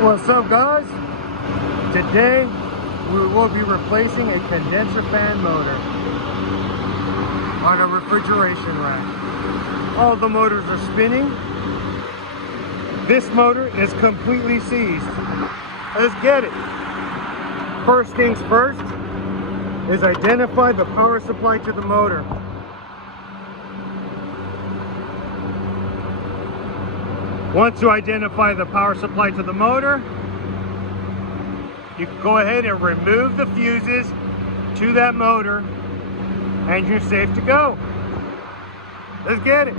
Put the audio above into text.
What's up, guys? Today we will be replacing a condenser fan motor on a refrigeration rack. All the motors are spinning. This motor is completely seized. Let's get it. First things first is identify the power supply to the motor. Once you identify the power supply to the motor, you can go ahead and remove the fuses to that motor and you're safe to go. Let's get it.